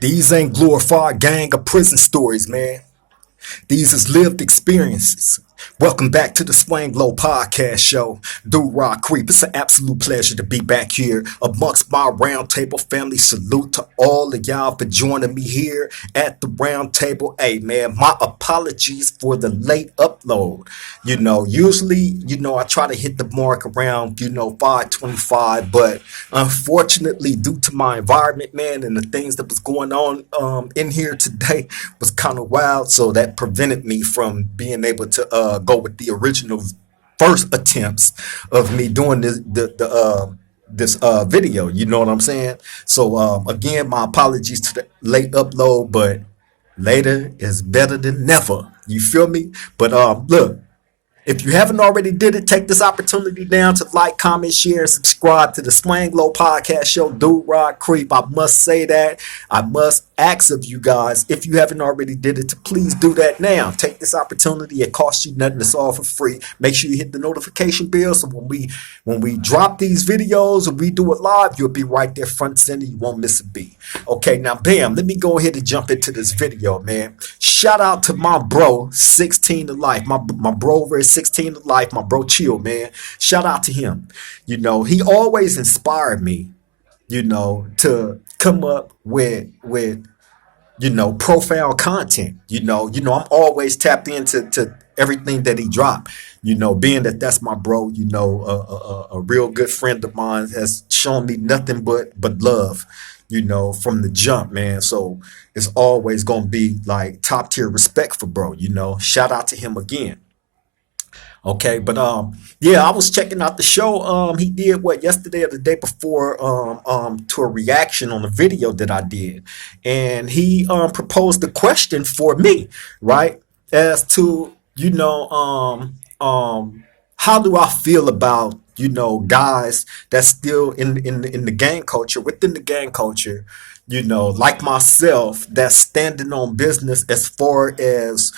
These ain't glorified gang or prison stories, man. These is lived experiences. Welcome back to the Swang Low Podcast Show. Do Rock Creep. It's an absolute pleasure to be back here amongst my roundtable family. Salute to all of y'all for joining me here at the roundtable. Hey man, my apologies for the late upload. Usually, I try to hit the mark around, 5:25, but unfortunately, due to my environment, man, and the things that was going on in here today was kind of wild. So that prevented me from being able to go with the original first attempts of me doing this video. You know what I'm saying? So again, my apologies to the late upload, but later is better than never. You feel me? But look. If you haven't already did it, take this opportunity now to like, comment, share, and subscribe to the Swang Low Podcast Show, Do Rock Creep. I must say that. I must ask of you guys, if you haven't already did it, to please do that now. Take this opportunity. It costs you nothing. It's all for free. Make sure you hit the notification bell so when we drop these videos and we do it live, you'll be right there front center. You won't miss a beat. Okay, now, bam, let me go ahead and jump into this video, man. Shout out to my bro, 16 to life. My bro over 16 to life, my bro Chill, man. Shout out to him. He always inspired me, to come up with profound content. I'm always tapped into everything that he dropped. Being that that's my bro, a real good friend of mine has shown me nothing but love, from the jump, man. So it's always gonna be like top tier respect for bro. Shout out to him again. Okay, but yeah, I was checking out the show. He did what yesterday or the day before to a reaction on a video that I did, and he proposed a question for me, right? As to how do I feel about guys that's still in the gang culture, within the gang culture, like myself, that's standing on business as far as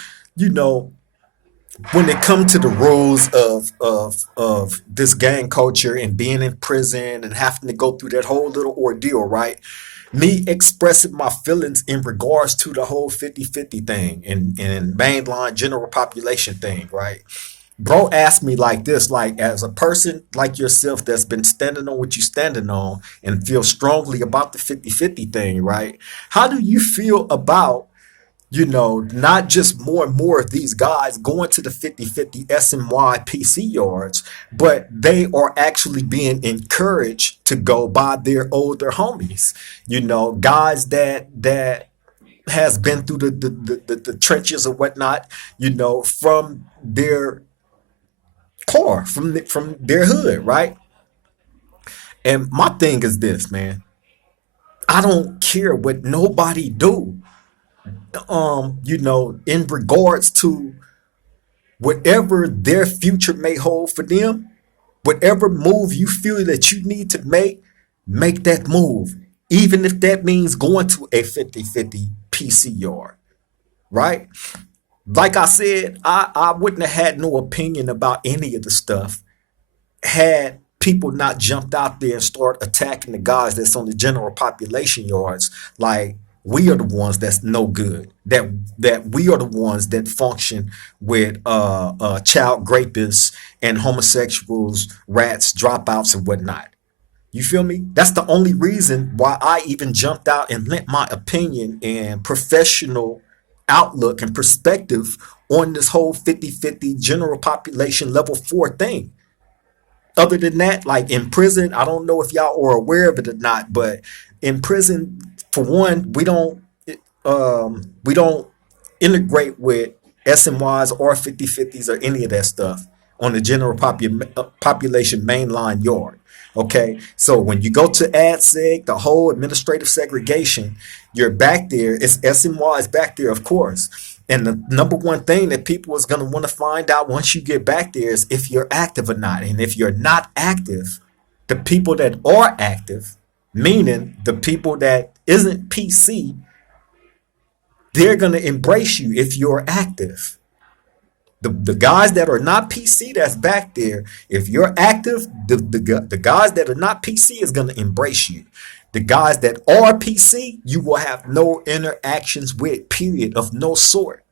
when it comes to the rules of this gang culture and being in prison and having to go through that whole little ordeal, right? Me expressing my feelings in regards to the whole 50-50 thing and mainline general population thing, right? Bro asked me like this, like as a person like yourself that's been standing on what you're standing on and feel strongly about the 50-50 thing, right? How do you feel about not just more and more of these guys going to the 50-50 SMY PC yards, but they are actually being encouraged to go by their older homies, guys that has been through the trenches or whatnot, from their core, from their hood, right? And my thing is this, man. I don't care what nobody do. In regards to whatever their future may hold for them, whatever move you feel that you need to make that move, even if that means going to a 50-50 PC yard, right? Like I said, I wouldn't have had no opinion about any of the stuff had people not jumped out there and start attacking the guys that's on the general population yards. Like, we are the ones that's no good. That we are the ones that function with child rapists and homosexuals, rats, dropouts, and whatnot. You feel me? That's the only reason why I even jumped out and lent my opinion and professional outlook and perspective on this whole 50-50 general population level 4 thing. Other than that, like in prison, I don't know if y'all are aware of it or not, but in prison, for one, we don't integrate with SMYs or 50-50s or any of that stuff on the general population mainline yard. Okay, so when you go to ADSEG, the whole administrative segregation, you're back there. It's SMYs back there, of course. And the number one thing that people is going to want to find out once you get back there is if you're active or not. And if you're not active, the people that are active, meaning the people that isn't PC, they're going to embrace you if you're active. The guys that are not PC that's back there, if you're active, the guys that are not PC is going to embrace you. The guys that are PC, you will have no interactions with, period, of no sort,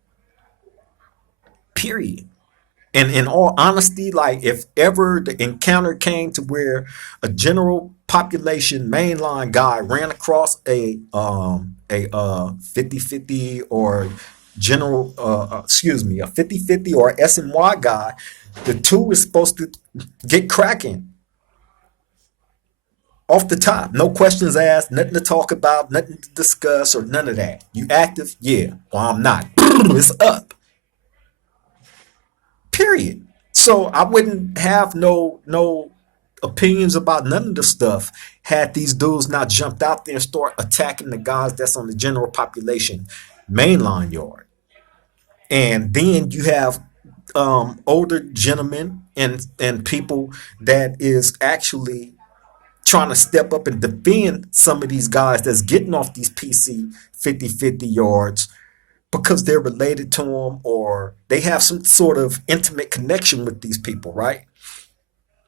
period. And in all honesty, like if ever the encounter came to where a general population mainline guy ran across a 50-50 or general excuse me, a 50-50 or SNY guy, the two is supposed to get cracking off the top. No questions asked, nothing to talk about, nothing to discuss, or none of that. You active? Yeah. Well, I'm not. It's up. Period. So I wouldn't have no opinions about none of the stuff had these dudes not jumped out there and start attacking the guys that's on the general population mainline yard. And then you have older gentlemen and people that is actually trying to step up and defend some of these guys that's getting off these PC 50-50 yards because they're related to them or they have some sort of intimate connection with these people, right?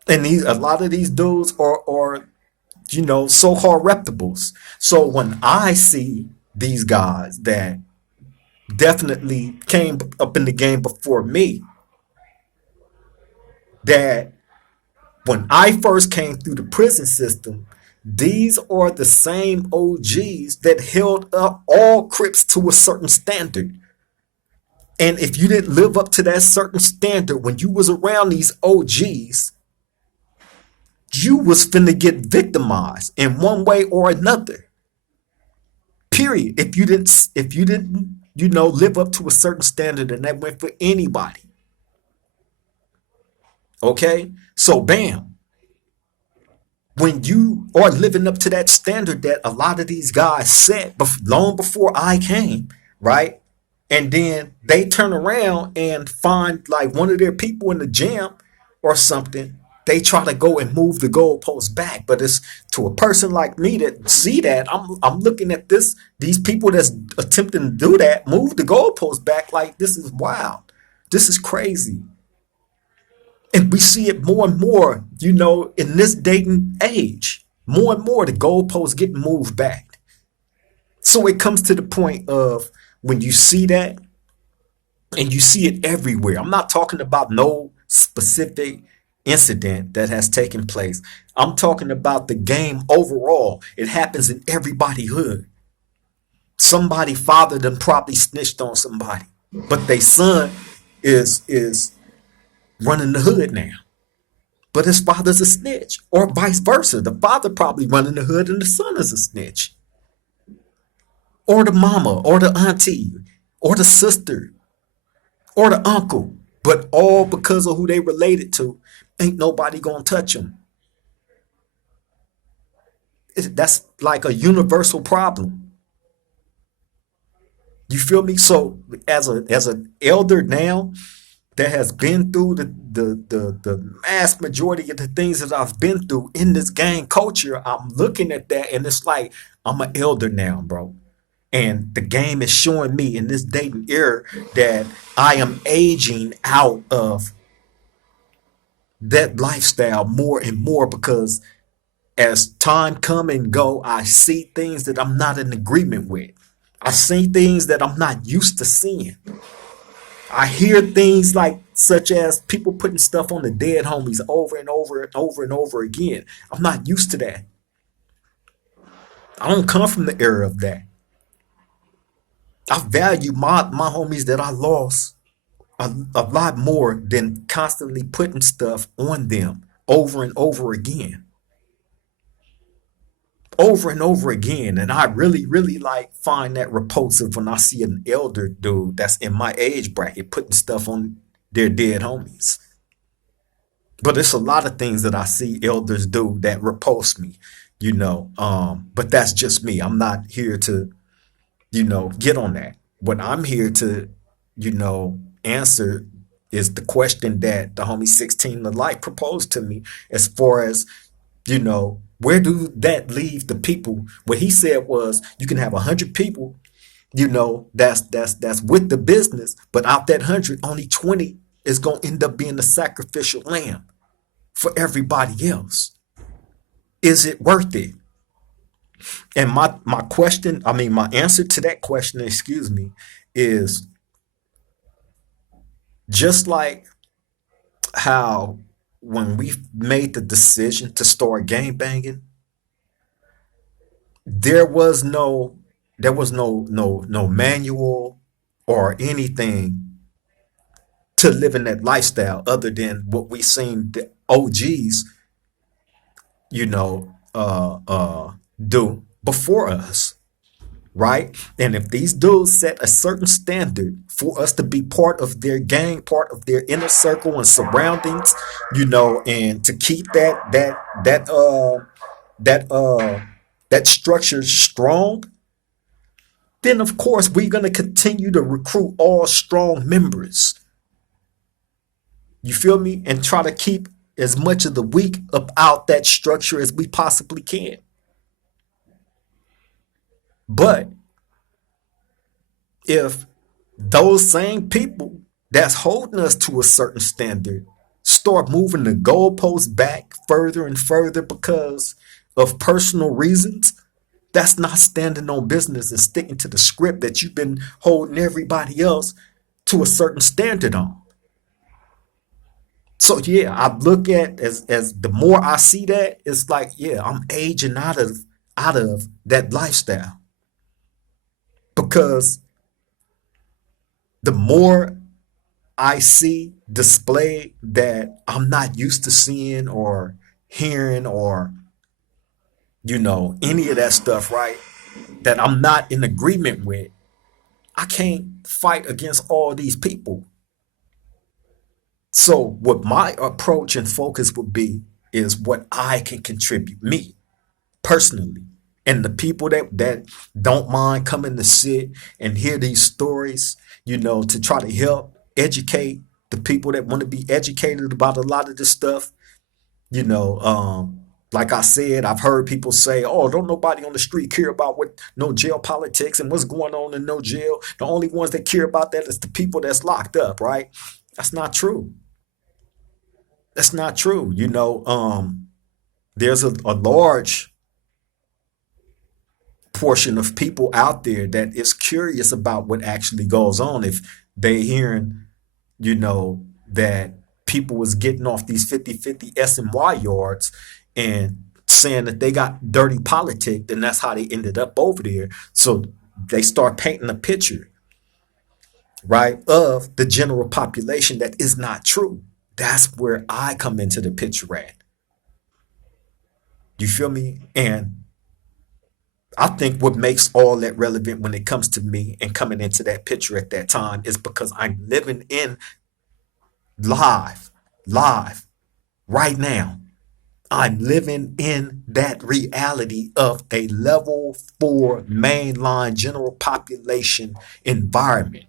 And a lot of these dudes are so-called reputables. So when I see these guys that definitely came up in the game before me, that when I first came through the prison system, these are the same OGs that held up all Crips to a certain standard. And if you didn't live up to that certain standard when you was around these OGs, you was finna get victimized in one way or another. Period. If you didn't live up to a certain standard, and that went for anybody. Okay? So bam. When you are living up to that standard that a lot of these guys set long before I came, right? And then they turn around and find like one of their people in the jam or something, they try to go and move the goalposts back. But it's to a person like me that see that, I'm looking at these people that's attempting to do that, move the goalposts back, like this is wild. This is crazy. And we see it more and more, in this dating age. More and more the goalposts get moved back. So it comes to the point of when you see that, and you see it everywhere. I'm not talking about no specific incident that has taken place. I'm talking about the game overall. It happens in everybody's hood. Somebody father done probably snitched on somebody, but their son is running the hood now. But his father's a snitch, or vice versa. The father probably running the hood and the son is a snitch. Or the mama, or the auntie, or the sister, or the uncle. But all because of who they related to, ain't nobody gonna touch them. That's like a universal problem. You feel me? So as an elder now, that has been through the mass majority of the things that I've been through in this gang culture, I'm looking at that and it's like I'm an elder now, bro. And the game is showing me in this dating era that I am aging out of that lifestyle more and more because as time come and go, I see things that I'm not in agreement with. I see things that I'm not used to seeing. I hear things like such as people putting stuff on the dead homies over and over and over and over again. I'm not used to that. I don't come from the era of that. I value my homies that I lost a lot more than constantly putting stuff on them over and over again. Over and over again. And I really, really like find that repulsive when I see an elder dude that's in my age bracket putting stuff on their dead homies. But it's a lot of things that I see elders do that repulse me. But that's just me. I'm not here to, get on that. What I'm here to, answer is the question that the homie 16 the light proposed to me as far as, where do that leave the people? What he said was you can have 100 people, that's with the business, but out that 100, only 20 is gonna end up being the sacrificial lamb for everybody else. Is it worth it? And my question, I mean, my answer to that question, excuse me, is just like how when we made the decision to start gang banging, there was no no manual or anything to living that lifestyle other than what we seen the OGs, you know, do before us, right? And if these dudes set a certain standard for us to be part of their gang, part of their inner circle and surroundings, you know, and to keep that that structure strong, then of course we're gonna continue to recruit all strong members. You feel me? And try to keep as much of the weak up out that structure as we possibly can. But if those same people that's holding us to a certain standard start moving the goalposts back further and further because of personal reasons, that's not standing on business and sticking to the script that you've been holding everybody else to a certain standard on. So yeah, I look at as the more I see that, it's like, yeah, I'm aging out of that lifestyle because the more I see displayed that I'm not used to seeing or hearing or, you know, any of that stuff, right? That I'm not in agreement with, I can't fight against all these people. So what my approach and focus would be is what I can contribute, me personally. And the people that don't mind coming to sit and hear these stories, you know, to try to help educate the people that want to be educated about a lot of this stuff, you know, like I said, I've heard people say, "Oh, don't nobody on the street care about what no jail politics and what's going on in no jail. The only ones that care about that is the people that's locked up." Right? That's not true. That's not true. You know, there's a large portion of people out there that is curious about what actually goes on. If they hearing, you know, that people was getting off these 50-50 SMY yards and saying that they got dirty politics, and that's how they ended up over there. So they start painting a picture, right, of the general population that is not true. That's where I come into the picture at. You feel me? And I think what makes all that relevant when it comes to me and coming into that picture at that time is because I'm living in live, live, right now. I'm living in that reality of a level 4 mainline general population environment,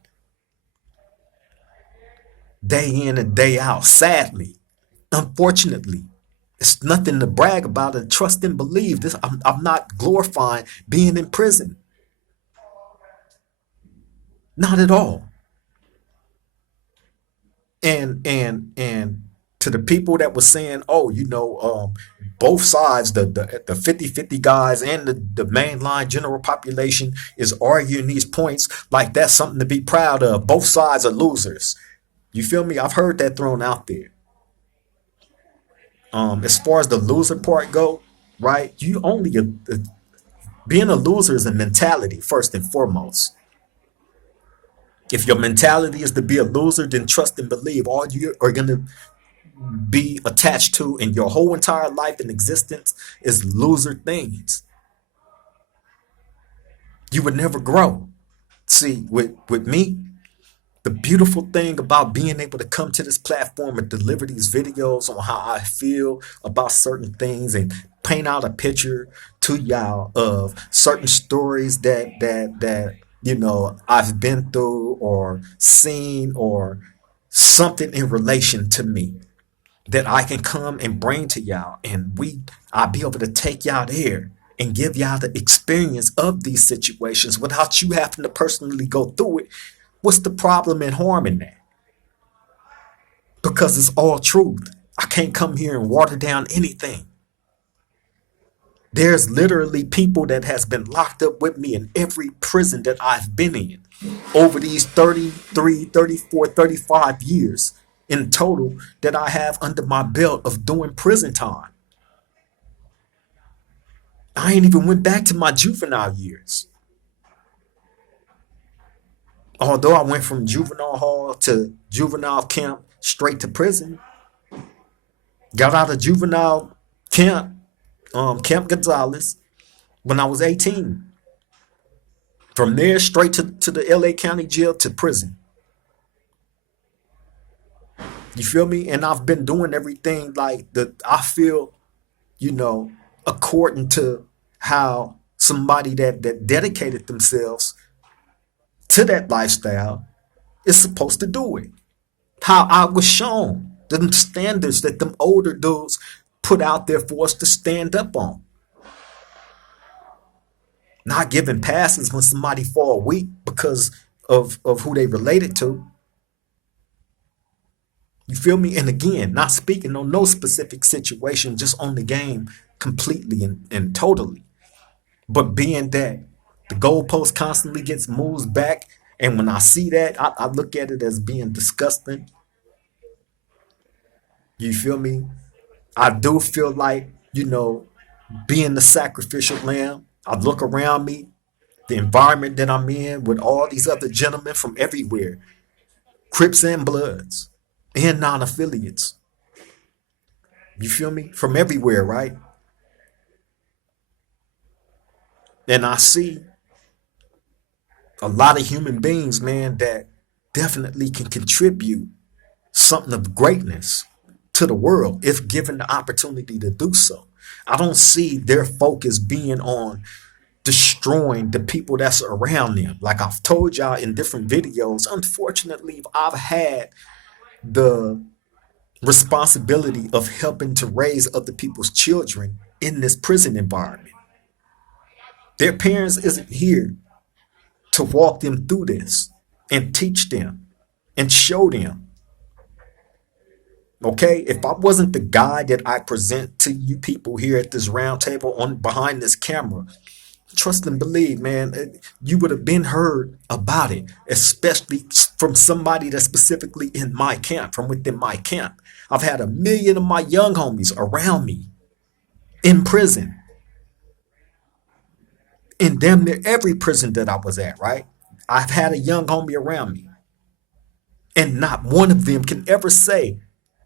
day in and day out. Sadly, unfortunately, it's nothing to brag about and trust and believe. This I'm not glorifying being in prison, not at all. And to the people that were saying, oh, you know, both sides, the 50-50 guys and the mainline general population is arguing these points like that's something to be proud of. Both sides are losers. You feel me? I've heard that thrown out there. As far as the loser part go, right? You only being a loser is a mentality first and foremost. If your mentality is to be a loser, then trust and believe all you are gonna be attached to in your whole entire life and existence is loser things. You would never grow. See, with me, the beautiful thing about being able to come to this platform and deliver these videos on how I feel about certain things and paint out a picture to y'all of certain stories that you know I've been through or seen or something in relation to me that I can come and bring to y'all, and I'll be able to take y'all there and give y'all the experience of these situations without you having to personally go through it. What's the problem and harm in that? Because it's all truth. I can't come here and water down anything. There's literally people that has been locked up with me in every prison that I've been in over these 33, 34, 35 years in total that I have under my belt of doing prison time. I ain't even went back to my juvenile years. Although I went from juvenile hall to juvenile camp straight to prison, got out of juvenile camp, Camp Gonzales, when I was 18. From there, straight to the LA County Jail to prison. You feel me? And I've been doing everything like that. I feel, you know, according to how somebody that dedicated themselves to that lifestyle is supposed to do it. How I was shown, the standards that them older dudes put out there for us to stand up on. Not giving passes when somebody fall weak because of who they related to. You feel me? And again, not speaking on no specific situation, just on the game completely and totally. But being that the goalpost constantly gets moved back, and when I see that, I look at it as being disgusting. You feel me? I do feel like, being the sacrificial lamb, I look around me, the environment that I'm in with all these other gentlemen from everywhere, Crips and Bloods, and non-affiliates. You feel me? From everywhere, right? And I see a lot of human beings, man, that definitely can contribute something of greatness to the world if given the opportunity to do so. I don't see their focus being on destroying the people that's around them. Like I've told y'all in different videos, unfortunately, I've had the responsibility of helping to raise other people's children in this prison environment. Their parents isn't here to walk them through this and teach them and show them. Okay, if I wasn't the guy that I present to you people here at this round table on behind this camera, trust and believe, man, you would have been heard about it, especially from somebody that's specifically in my camp, from within my camp. I've had a million of my young homies around me in prison, in damn near every prison that I was at, right? I've had a young homie around me, and not one of them can ever say,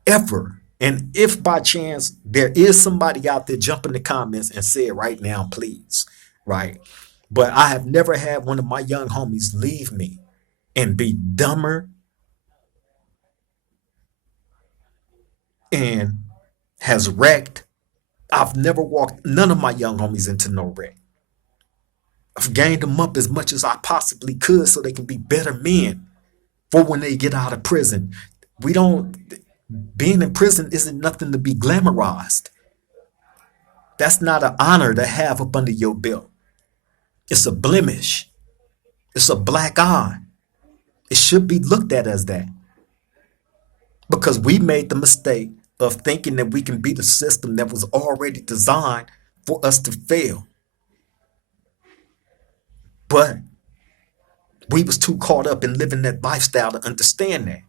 ever. And if by chance there is somebody out there, jump in the comments and say it right now, please. Right? But I have never had one of my young homies leave me and be dumber and has wrecked. I've never walked none of my young homies into no wreck. I've gained them up as much as I possibly could so they can be better men for when they get out of prison. Being in prison isn't nothing to be glamorized. That's not an honor to have up under your belt. It's a blemish. It's a black eye. It should be looked at as that. Because we made the mistake of thinking that we can beat a system that was already designed for us to fail. But we was too caught up in living that lifestyle to understand that.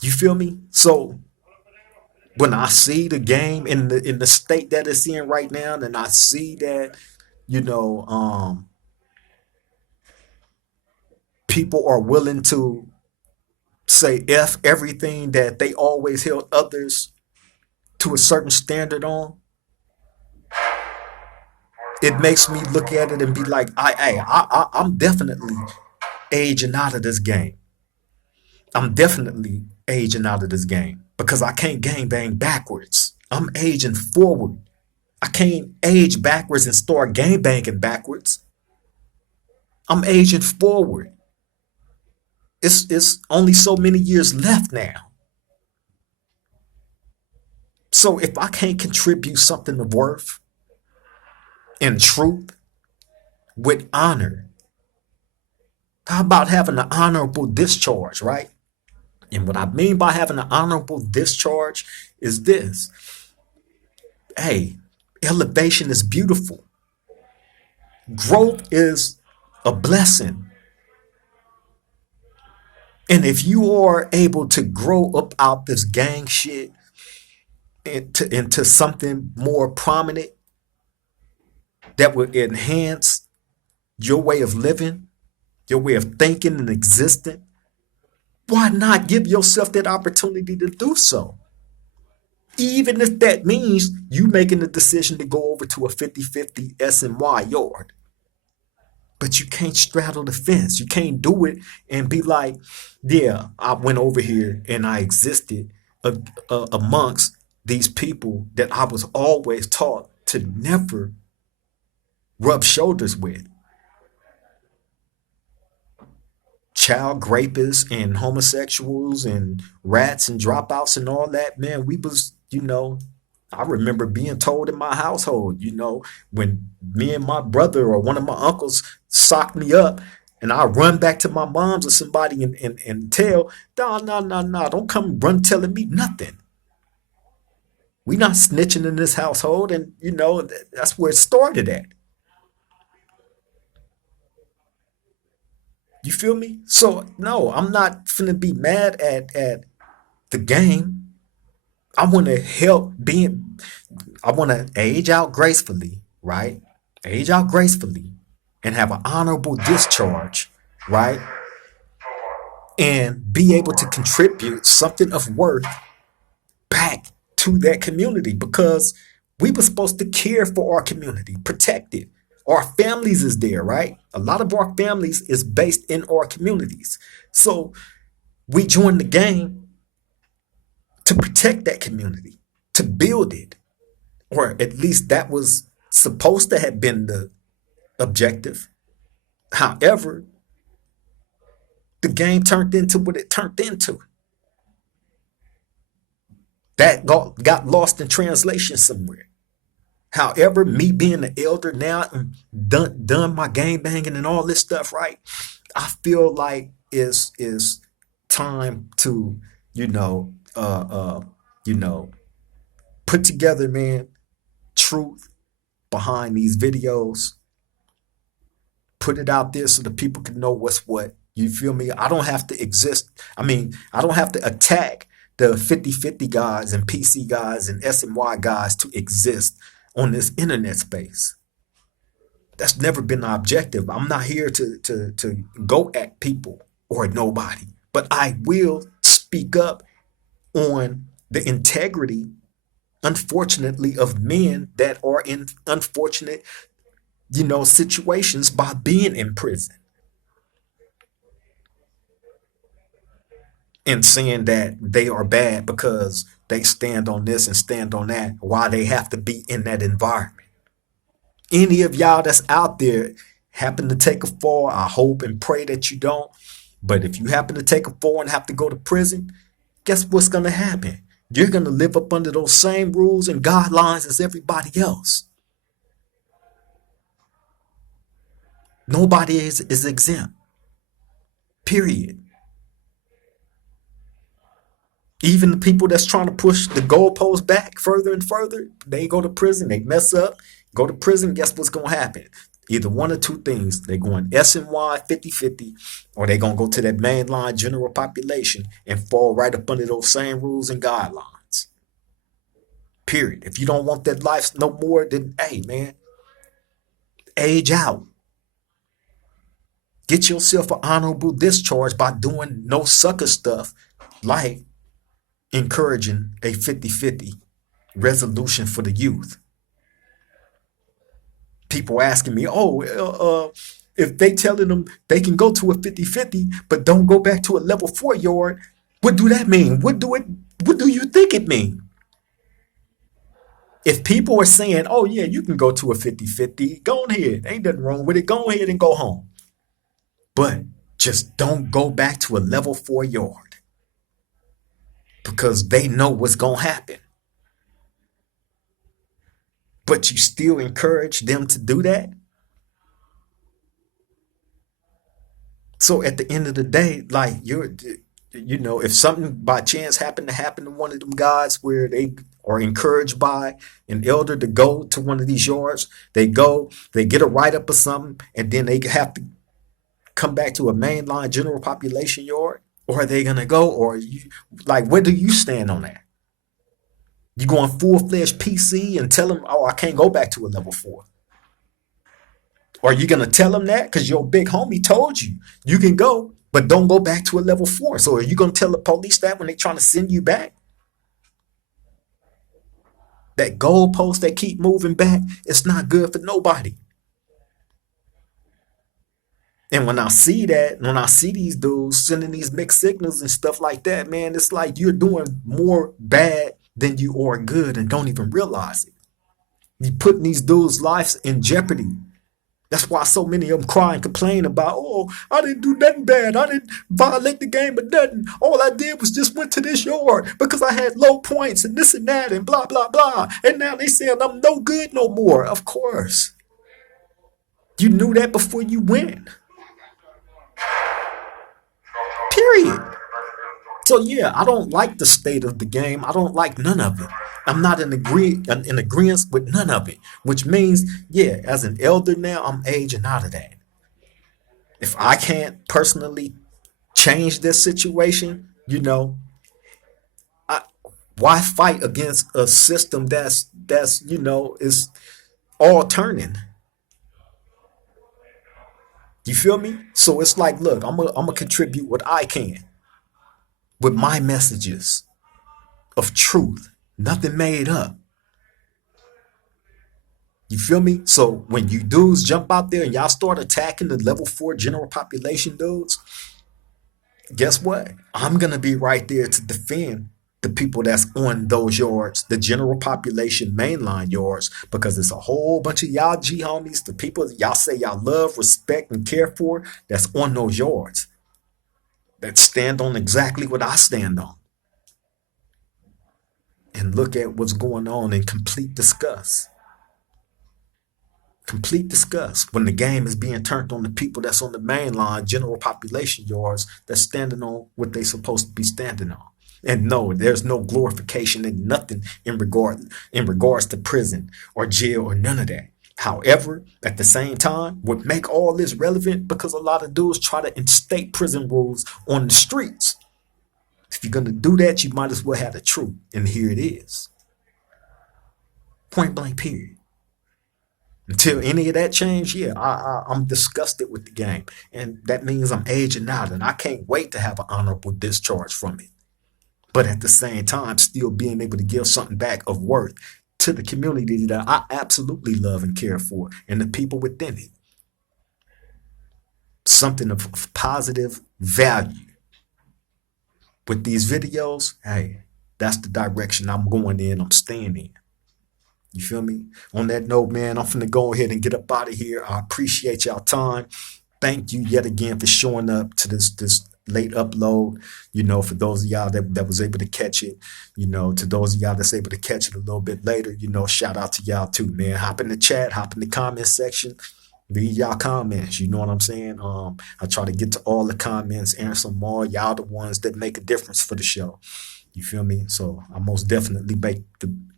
You feel me? So when I see the game in the state that it's in right now, and I see that, you know, people are willing to say F everything that they always held others to a certain standard on, it makes me look at it and be like, I'm definitely aging out of this game. I'm definitely aging out of this game because I can't gang bang backwards. I'm aging forward. I can't age backwards and start gang banging backwards. I'm aging forward. It's only so many years left now. So if I can't contribute something of worth and truth with honor, how about having an honorable discharge, right? And what I mean by having an honorable discharge is this. Hey, elevation is beautiful. Growth is a blessing. And if you are able to grow up out this gang shit into something more prominent that will enhance your way of living, your way of thinking and existing, why not give yourself that opportunity to do so? Even if that means you making the decision to go over to a 50-50 S&Y yard. But you can't straddle the fence. You can't do it and be like, yeah, I went over here and I existed amongst these people that I was always taught to never rub shoulders with. Child rapists and homosexuals and rats and dropouts and all that, man, we was, I remember being told in my household, when me and my brother or one of my uncles socked me up and I run back to my mom's or somebody and tell, no, don't come run telling me nothing. We not snitching in this household, and that's where it started at. You feel me? So no, I'm not finna be mad at the game. I want to help being. I want to age out gracefully, right? Age out gracefully, and have an honorable discharge, right? And be able to contribute something of worth back to that community because we were supposed to care for our community, protect it. Our families is there, right? A lot of our families is based in our communities. So we joined the game to protect that community, to build it, or at least that was supposed to have been the objective. However, the game turned into what it turned into. That got lost in translation somewhere. However, me being the elder now and done my game banging and all this stuff, right? I feel like is time to, you know, uh uh, you know, put together, man, truth behind these videos, put it out there so the people can know what's what. You feel me? I don't have to exist. I mean, I don't have to attack the 50-50 guys and PC guys and SMY guys to exist on this internet space. That's never been the objective. I'm not here to go at people or nobody, but I will speak up on the integrity, unfortunately, of men that are in unfortunate, situations by being in prison and saying that they are bad because they stand on this and stand on that, why they have to be in that environment. Any of y'all that's out there happen to take a fall, I hope and pray that you don't. But if you happen to take a fall and have to go to prison, guess what's going to happen? You're going to live up under those same rules and guidelines as everybody else. Nobody is exempt. Period. Even the people that's trying to push the goalposts back further and further, they go to prison, they mess up, go to prison, guess what's going to happen? Either one or two things. They're going S&Y 50-50, or they're going to go to that mainline general population and fall right up under those same rules and guidelines. Period. If you don't want that life no more, then, hey, man, age out. Get yourself an honorable discharge by doing no sucker stuff like encouraging a 50-50 resolution for the youth. People asking me, if they telling them they can go to a 50-50, but don't go back to a level 4 yard, what do that mean? What do you think it means? If people are saying, oh yeah, you can go to a 50-50, go ahead. Ain't nothing wrong with it. Go ahead and go home. But just don't go back to a level 4 yard. Because they know what's going to happen. But you still encourage them to do that? So at the end of the day, like if something by chance happened to happen to one of them guys where they are encouraged by an elder to go to one of these yards, they go, they get a write up or something, and then they have to come back to a mainline general population yard, or are they gonna go, or you, like, where do you stand on that? You going full fledged PC and tell them, oh, I can't go back to a level 4? Or are you gonna tell them that because your big homie told you you can go, but don't go back to a level 4? So are you gonna tell the police that when they trying to send you back? That goalpost that keep moving back, it's not good for nobody. And when I see that, when I see these dudes sending these mixed signals and stuff like that, man, it's like you're doing more bad than you are good and don't even realize it. You're putting these dudes' lives in jeopardy. That's why so many of them cry and complain about, oh, I didn't do nothing bad. I didn't violate the game or nothing. All I did was just went to this yard because I had low points and this and that and blah, blah, blah. And now they saying I'm no good no more. Of course. You knew that before you went. Period. So yeah, I don't like the state of the game. I don't like none of it. I'm not in agreement with none of it. Which means, yeah, as an elder now, I'm aging out of that. If I can't personally change this situation, I, why fight against a system that's is all turning? You feel me? So it's like, look, I'm gonna contribute what I can with my messages of truth, nothing made up. You feel me? So when you dudes jump out there and y'all start attacking the level 4 general population dudes, guess what? I'm gonna be right there to defend the people that's on those yards, the general population mainline yards, because it's a whole bunch of y'all G homies, the people y'all say y'all love, respect, and care for, that's on those yards, that stand on exactly what I stand on. And look at what's going on in complete disgust. Complete disgust when the game is being turned on the people that's on the mainline general population yards that's standing on what they supposed to be standing on. And no, there's no glorification and nothing in regards to prison or jail or none of that. However, at the same time, what make all this relevant, because a lot of dudes try to instate prison rules on the streets. If you're gonna do that, you might as well have the truth. And here it is. Point blank period. Until any of that change, yeah, I'm disgusted with the game. And that means I'm aging out and I can't wait to have an honorable discharge from it. But at the same time, still being able to give something back of worth to the community that I absolutely love and care for and the people within it. Something of positive value. With these videos, hey, that's the direction I'm going in, I'm staying in. You feel me? On that note, man, I'm finna go ahead and get up out of here. I appreciate y'all time. Thank you yet again for showing up to this late upload. For those of y'all that was able to catch it, to those of y'all that's able to catch it a little bit later, shout out to y'all too, man. Hop in the chat, hop in the comment section. Read y'all comments, you know what I'm saying? I try to get to all the comments, answer them all. Y'all the ones that make a difference for the show. You feel me? So I most definitely make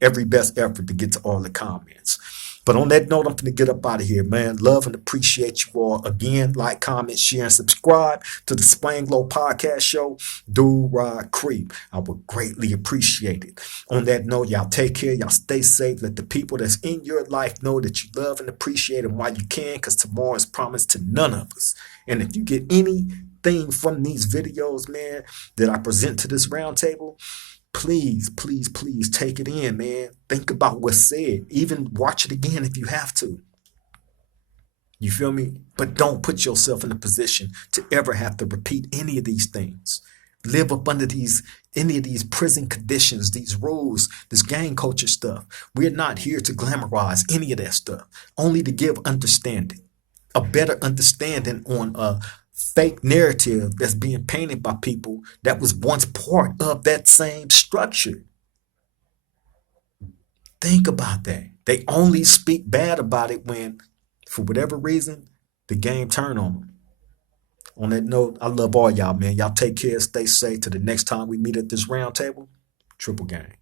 every best effort to get to all the comments. But on that note, I'm going to get up out of here, man. Love and appreciate you all. Again, like, comment, share, and subscribe to the Swang Low Podcast Show. Do Rod Creep. I would greatly appreciate it. On that note, y'all take care. Y'all stay safe. Let the people that's in your life know that you love and appreciate them while you can, because tomorrow is promised to none of us. And if you get anything from these videos, man, that I present to this roundtable, please, please, please take it in, man. Think about what's said. Even watch it again if you have to. You feel me? But don't put yourself in a position to ever have to repeat any of these things. Live up under any of these prison conditions, these rules, this gang culture stuff. We're not here to glamorize any of that stuff, only to give understanding, a better understanding on a fake narrative that's being painted by people that was once part of that same structure. Think about that. They only speak bad about it when, for whatever reason, the game turned on them. On that note, I love all y'all, man. Y'all take care, stay safe. To the next time we meet at this round table, triple gang.